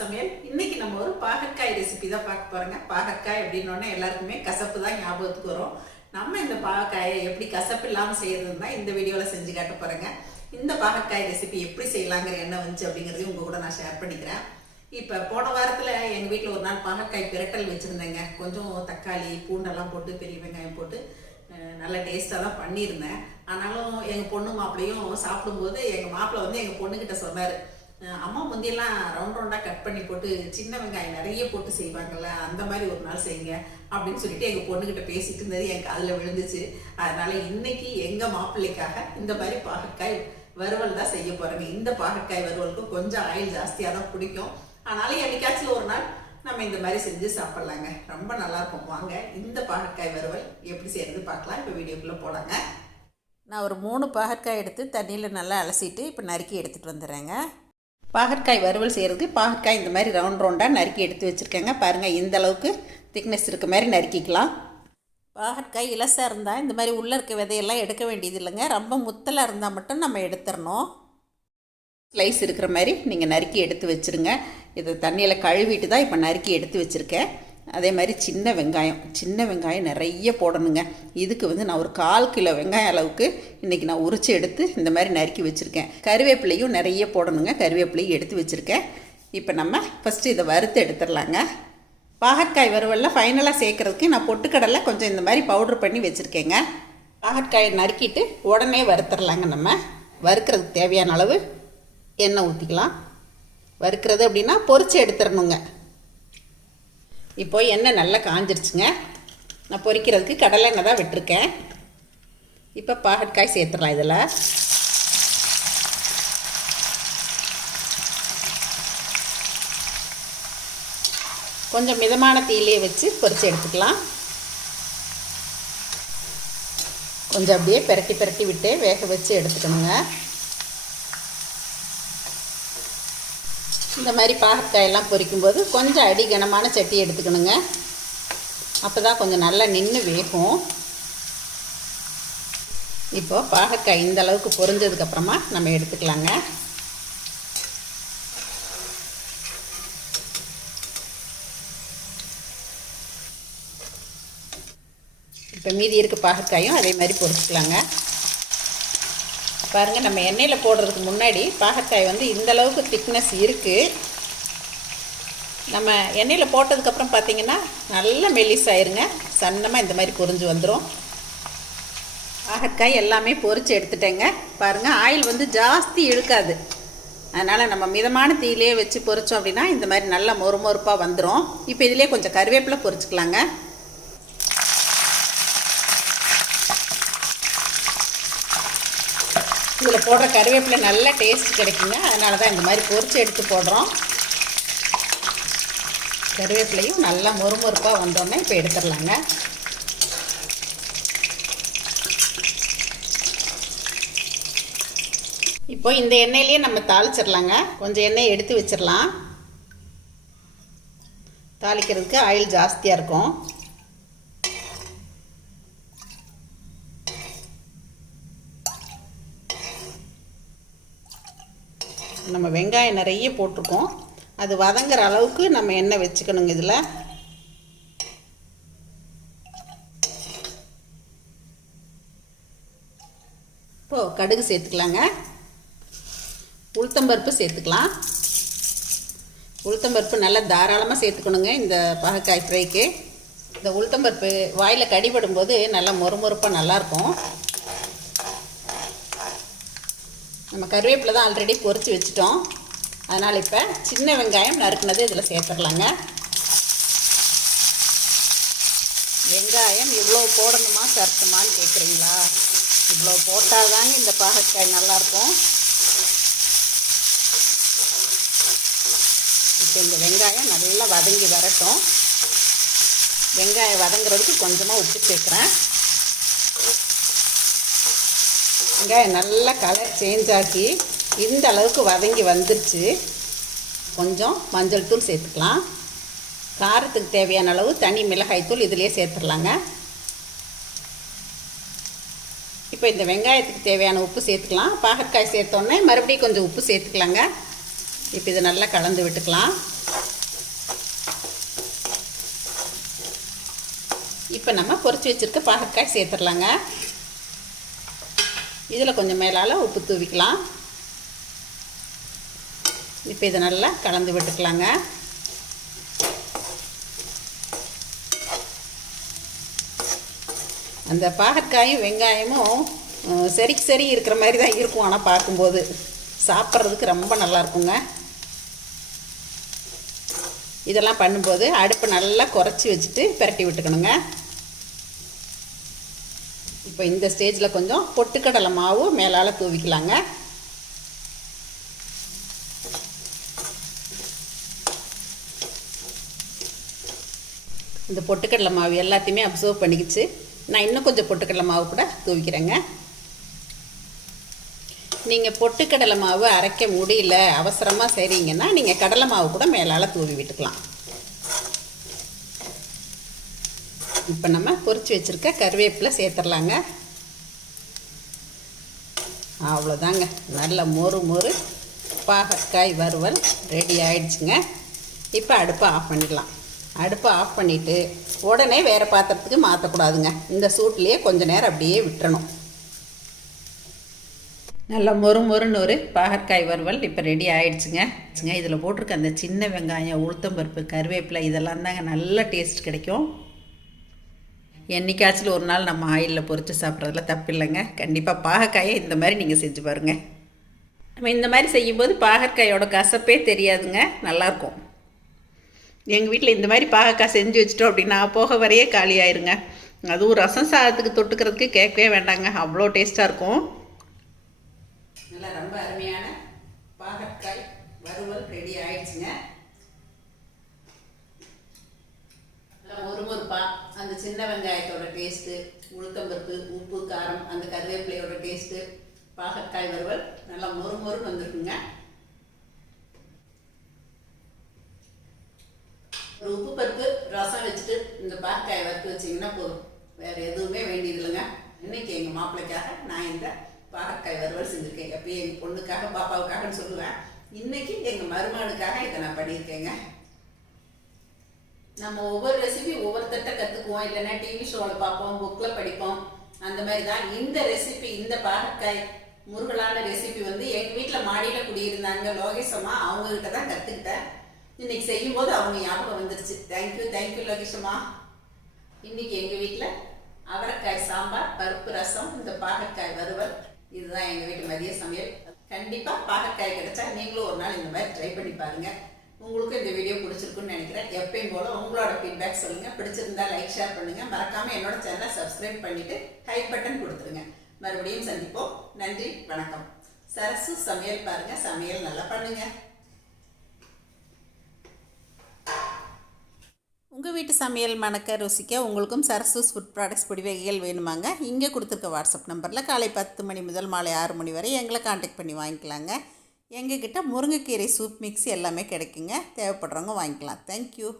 சமையல். இன்னைக்கு நம்ம ஒரு பாகற்காய் ரெசிபி தான் பார்க்க போறோங்க. பாகற்காய் அப்படின்னோடனே எல்லாருக்குமே கசப்பு தான் ஞாபகத்துக்கு வரும். நம்ம இந்த பாகக்காயை எப்படி கசப்பு இல்லாமல் செய்யறதுன்னு தான் இந்த வீடியோவில் செஞ்சு காட்ட போறேங்க. இந்த பாகற்காய் ரெசிபி எப்படி செய்யலாங்கிற எண்ணம் வந்துச்சு அப்படிங்கிறதையும் உங்க கூட நான் ஷேர் பண்ணிக்கிறேன். இப்போ போன வாரத்தில் எங்கள் வீட்டில் ஒரு நாள் பாகற்காய் பிரட்டல் வச்சுருந்தேங்க. கொஞ்சம் தக்காளி பூண்டெல்லாம் போட்டு பெரிய வெங்காயம் போட்டு நல்ல டேஸ்ட்டாக தான் பண்ணியிருந்தேன். ஆனாலும் எங்கள் பொண்ணு மாப்பிளையும் சாப்பிடும்போது எங்கள் மாப்பிள்ளை வந்து எங்கள் பொண்ணுக்கிட்ட சொன்னார் அம்மா முந்தியெல்லாம் ரவுண்ட் ரவுண்டாக கட் பண்ணி போட்டு சின்ன வெங்காயம் நிறைய போட்டு செய்வாங்கல்ல அந்த மாதிரி ஒரு நாள் செய்யுங்க அப்படின்னு சொல்லிட்டு எங்கள் பொண்ணுக்கிட்ட பேசிட்டு இருந்தது. என் காதில் விழுந்துச்சு. அதனால இன்னைக்கு எங்கள் மாப்பிள்ளைக்காக இந்த மாதிரி பாகற்காய் வறுவல் தான் செய்ய போகிறேங்க இந்த பாகற்காய் வறுவலுக்கு கொஞ்சம் ஆயில் ஜாஸ்தியாக தான் பிடிக்கும். ஆனாலும் என்னைக்காச்சும் ஒரு நாள் நம்ம இந்த மாதிரி செஞ்சு சாப்பிட்லாங்க. ரொம்ப நல்லா இருக்கும். வாங்க இந்த பாகற்காய் வறுவல் எப்படி செய்யறது பார்க்கலாம். இப்போ வீடியோக்குள்ளே போலாங்க. நான் ஒரு மூணு பாகற்காய் எடுத்து தண்ணியில் நல்லா அலசிட்டு இப்போ நறுக்கி எடுத்துகிட்டு வந்துடுறேங்க. பாகற்காய் வறுவல் செய்கிறதுக்கு பாகற்காய் இந்த மாதிரி ரவுண்ட் ரவுண்டாக நறுக்கி எடுத்து வச்சுருக்கேங்க. பாருங்கள் இந்த அளவுக்கு திக்னஸ் இருக்க மாதிரி நறுக்கிக்கலாம். பாகற்காய் இலசாக இருந்தால் இந்த மாதிரி உள்ளே இருக்க விதையெல்லாம் எடுக்க வேண்டியது இல்லைங்க. ரொம்ப முத்தலாக இருந்தால் மட்டும் நம்ம எடுத்துடணும் ஸ்லைஸ் இருக்கிற மாதிரி நீங்கள் நறுக்கி எடுத்து வச்சுருங்க. இதை தண்ணியில் கழுவிட்டு தான் இப்போ நறுக்கி எடுத்து வச்சுருக்கேன். அதே மாதிரி சின்ன வெங்காயம் சின்ன வெங்காயம் நிறைய போடணுங்க. இதுக்கு வந்து நான் ஒரு கால் கிலோ வெங்காயம் அளவுக்கு இன்றைக்கி நான் உரிச்சு எடுத்து இந்த மாதிரி நறுக்கி வச்சுருக்கேன். கருவேப்பிலையும் நிறைய போடணுங்க. கருவேப்பிலையும் எடுத்து வச்சுருக்கேன். இப்போ நம்ம ஃபஸ்ட்டு இதை வறுத்து எடுத்துடலாங்க. பாகற்காய் வறுவலில் ஃபைனலாக சேர்க்குறதுக்கு நான் பொட்டுக்கடலை கொஞ்சம் இந்த மாதிரி பவுட்ரு பண்ணி வச்சுருக்கேங்க. பாகற்காயை நறுக்கிட்டு உடனே வறுத்துடலாங்க நம்ம. வறுக்கிறதுக்கு தேவையான அளவு எண்ணெய் ஊற்றிக்கலாம் வறுக்கிறது அப்படின்னா பொறிச்சு எடுத்துடணுங்க. இப்போ எண்ணெய் நல்லா காஞ்சிருச்சுங்க. நான் பொரிக்கிறதுக்கு கடலை எண்ணெய் தான் விட்டுருக்கேன். இப்போ பாகற்காய் சேர்த்துடலாம் இதில். கொஞ்சம் மிதமான தீயிலே வச்சு பொரித்து எடுத்துக்கலாம். கொஞ்சம் அப்படியே பெரட்டி பெரட்டி விட்டு வேக வச்சு எடுத்துக்கணுங்க. இந்த மாதிரி பாகற்காயெல்லாம் பொரிக்கும்போது கொஞ்சம் அடி கனமான சட்டி எடுத்துக்கணுங்க. அப்போ தான் கொஞ்சம் நல்லா நின்று வேகும். இப்போ பாகற்காய் இந்த அளவுக்கு பொரிஞ்சதுக்கப்புறமா நம்ம எடுத்துக்கலாங்க. இப்போ மீதி இருக்க பாகற்காயும் அதே மாதிரி பொரிச்சுக்கலாங்க. பாருங்கள் நம்ம எண்ணெயில் போடுறதுக்கு முன்னாடி பாகற்காய் வந்து இந்த அளவுக்கு திக்னஸ் இருக்குது நம்ம எண்ணெயில் போட்டதுக்கப்புறம் பார்த்தீங்கன்னா நல்லா மெல்லிஸாயிருங்க சன்னமாக இந்த மாதிரி பொறிஞ்சு வந்துடும் பாகற்காய் எல்லாமே பொறிச்சு எடுத்துட்டேங்க. பாருங்கள் ஆயில் வந்து ஜாஸ்தி இழுக்காது. அதனால் நம்ம மிதமான தீயிலே வச்சு பொறிச்சோம் அப்படின்னா இந்த மாதிரி நல்லா மொறு மொறுப்பாக வந்துடும் இப்போ இதிலே கொஞ்சம் கருவேப்பிலை பொறிச்சிக்கலாங்க இதில் போடுற கருவேப்பிலை நல்ல டேஸ்ட் கிடைக்குங்க. அதனால தான் இந்த மாதிரி பொரிச்சு எடுத்து போடுறோம். கருவேப்பிலையும் நல்லா மொறுமொறுப்பாக வந்தோடனே இப்போ எடுத்துடலாங்க. இப்போ இந்த எண்ணெயிலேயே நம்ம தாளிச்சிடலாங்க. கொஞ்சம் எண்ணெய் எடுத்து வச்சிடலாம். தாளிக்கிறதுக்கு ஆயில் ஜாஸ்தியாக இருக்கும். நம்ம வெங்காயம் நிறைய போட்டிருக்கோம். அது வதங்குற அளவுக்கு நம்ம எண்ணெய் வச்சுக்கணுங்க இதில். இப்போது கடுகு சேர்த்துக்கலாங்க. உளுத்தம்பருப்பு சேர்த்துக்கலாம். உளுத்தம்பருப்பு நல்லா தாராளமாக சேர்த்துக்கணுங்க இந்த பாகக்காய் ஃப்ரைக்கு. இந்த உளுத்தம்பருப்பு வாயில் கடிபடும் போது நல்லா மொறுமொறுப்பாக நல்லாயிருக்கும். நம்ம கருவேப்பிலை தான் ஆல்ரெடி பொறிச்சு வச்சுட்டோம். அதனால் இப்போ சின்ன வெங்காயம் நறுக்குனது இதில் சேர்த்துடலாங்க வெங்காயம் இவ்வளோ போடணுமா சரட்டுமான்னு கேட்குறீங்களா இவ்வளோ போட்டால் தாங்க இந்த பாகற்காய் நல்லாயிருக்கும் இப்போ இந்த வெங்காயம் நல்லா வதங்கி வரட்டும். வெங்காயம் வதங்குறதுக்கு கொஞ்சமாக உப்பு சேர்க்குறேன். வெங்காயம் நல்லா கலர் சேஞ்ச் ஆக்கி இந்த அளவுக்கு வதங்கி வந்துருச்சு. கொஞ்சம் மஞ்சள் தூள் சேர்த்துக்கலாம். காரத்துக்கு தேவையான அளவு தனி மிளகாய் தூள் இதிலே சேர்த்துடலாங்க. இப்போ இந்த வெங்காயத்துக்கு தேவையான உப்பு சேர்த்துக்கலாம். பாகற்காய் சேர்த்தோன்னே மறுபடியும் கொஞ்சம் உப்பு சேர்த்துக்கலாங்க. இப்போ இதை நல்லா கலந்து விட்டுக்கலாம். இப்போ நம்ம பொறிச்சு வச்சுருக்க பாகற்காய் சேர்த்துடலாங்க. இதில் கொஞ்சம் மேலால் உப்பு தூவிக்கலாம். இப்போ இதை நல்லா கலந்து விட்டுக்கலாங்க. அந்த பாகற்காயும் வெங்காயமும் சரிக்கு சரி இருக்கிற மாதிரி தான் இருக்கும் ஆனால் பார்க்கும்போது. சாப்பிட்றதுக்கு ரொம்ப நல்லா இருக்குங்க. இதெல்லாம் பண்ணும்போது அடுப்பை நல்லா குறைச்சி வச்சுட்டு பிரட்டி விட்டுக்கணுங்க. இப்போ இந்த ஸ்டேஜில் கொஞ்சம் பொட்டுக்கடலை மாவு மேலால் தூவிக்கலாங்க. இந்த பொட்டுக்கடலை மாவு எல்லாத்தையுமே அப்சர்வ் பண்ணிக்கிச்சு. நான் இன்னும் கொஞ்சம் பொட்டுக்கடலை மாவு கூட தூவிக்கிறேங்க. நீங்கள் பொட்டுக்கடலை மாவு அரைக்க முடியல அவசரமாக செய்கிறீங்கன்னா நீங்கள் கடலை மாவு கூட மேலால் தூவி விட்டுக்கலாம். இப்போ நம்ம பொறிச்சு வச்சுருக்க கருவேப்பிலை சேர்த்துடலாங்க. அவ்வளோதாங்க. நல்ல மொறு மொறு பாகற்காய் வறுவல் ரெடி ஆயிடுச்சுங்க. இப்போ அடுப்பை ஆஃப் பண்ணிடலாம். அடுப்பை ஆஃப் பண்ணிவிட்டு உடனே வேறு பாத்திரத்துக்கு மாற்றக்கூடாதுங்க இந்த சூட்லேயே கொஞ்சம் நேரம் அப்படியே விட்டுறணும். நல்லா மொறு மொறுன்னு ஒரு பாகற்காய் வறுவல் இப்போ ரெடி ஆயிடுச்சுங்க. இதில் போட்டிருக்க அந்த சின்ன வெங்காயம் உளுத்தம்பருப்பு கருவேப்பிலை இதெல்லாம் தாங்க நல்ல டேஸ்ட் கிடைக்கும். என்றைக்காச்சும் ஒரு நாள் நம்ம ஆயிலில் பொறித்து சாப்பிட்றதுல தப்பு இல்லைங்க. கண்டிப்பாக பாகற்காயை இந்த மாதிரி நீங்கள் செஞ்சு பாருங்கள் நம்ம இந்த மாதிரி செய்யும்போது பாகற்காயோட கசப்பே தெரியாதுங்க. நல்லாயிருக்கும். எங்கள் வீட்டில் இந்த மாதிரி பாகக்காய் செஞ்சு வச்சிட்டோம் அப்படின்னா போக வரையே காலி ஆயிருங்க. அதுவும் ரசம் சாதத்துக்கு தொட்டுக்கிறதுக்கு கேட்கவே வேண்டாங்க. அவ்வளோ டேஸ்ட்டாக இருக்கும். நல்லா ரொம்ப அருமையான பாகற்காய் வறுவல் ரெடி ஆயிடுச்சுங்க நல்லா ஒரு முறுப்பா அந்த சின்ன வெங்காயத்தோட டேஸ்ட்டு உளுத்தம்பருப்பு உப்பு காரம் அந்த கருவேப்பிலையோட டேஸ்ட்டு பாகற்காய் வறுவல் நல்லா மொறு மொறுன்னு வந்திருக்குங்க. ஒரு உப்பு பருப்பு ரசம் வச்சுட்டு இந்த பாகற்காய் வறுத்து வச்சிங்கன்னா போதும். வேறு எதுவுமே வேண்டியது இல்லைங்க இன்னைக்கு எங்கள் மாப்பிள்ளைக்காக நான் இந்த பாகற்காய் வறுவல் செஞ்சுருக்கேன். எப்பயும் எங்கள் பொண்ணுக்காக பாப்பாவுக்காகன்னு சொல்லுவேன். இன்றைக்கி எங்கள் மருமகனுக்காக இதை நான் பண்ணியிருக்கேங்க. நம்ம ஒவ்வொரு ரெசிபி ஒவ்வொருத்தட்ட கற்றுக்குவோம் இல்லைன்னா டிவி ஷோவில் பார்ப்போம் புக்கில் படிப்போம். அந்த மாதிரி தான் இந்த ரெசிபி இந்த பாகற்காய் முருகலான ரெசிபி வந்து எங்கள் வீட்டில் மாடியில் குடியிருந்தாங்க லோகேஷம்மா அவங்கக்கிட்ட தான் கற்றுக்கிட்டேன் இன்னைக்கு செய்யும்போது அவங்க ஞாபகம் வந்துருச்சு. தேங்க்யூ தேங்க்யூ லோகேஷம்மா இன்னைக்கு எங்கள் வீட்டில் அவரைக்காய் சாம்பார் பருப்பு ரசம் இந்த பாகற்காய் வறுவல் இதுதான் எங்கள் வீட்டு மதிய சமையல். கண்டிப்பாக பாகற்காய் கிடைச்சா நீங்களும் ஒரு நாள் இந்த மாதிரி ட்ரை பண்ணி பாருங்கள் உங்களுக்கு இந்த வீடியோ பிடிச்சிருக்குன்னு நினைக்கிறேன். எப்பயும் போல உங்களோட ஃபீட்பேக் சொல்லுங்கள் பிடிச்சிருந்தா லைக் ஷேர் பண்ணுங்கள் மறக்காமல் என்னோட சேனலை சப்ஸ்கிரைப் பண்ணிவிட்டு ஹைப் பட்டன் கொடுத்துருங்க. மறுபடியும் சந்திப்போம். நன்றி வணக்கம். சரசு சமையல் பாருங்கள் சமையல் நல்லா பண்ணுங்கள் உங்கள் வீட்டு சமையல் மணக்க ருசிக்க உங்களுக்கும் சரசூஸ் ஃபுட் ப்ராடக்ட்ஸ் பொடி வகைகள் வேணுமாங்க? இங்கே கொடுத்துருக்க வாட்ஸ்அப் நம்பரில் காலை பத்து மணி முதல் மாலை ஆறு மணி வரை எங்களை காண்டாக்ட் பண்ணி வாங்கிக்கலாங்க. எங்ககிட்ட முருங்கைக்கீரை சூப் மிக்ஸ் எல்லாமே கிடைக்குங்க. தேவைப்படுறவங்க வாங்கிக்கலாம். தேங்க்யூ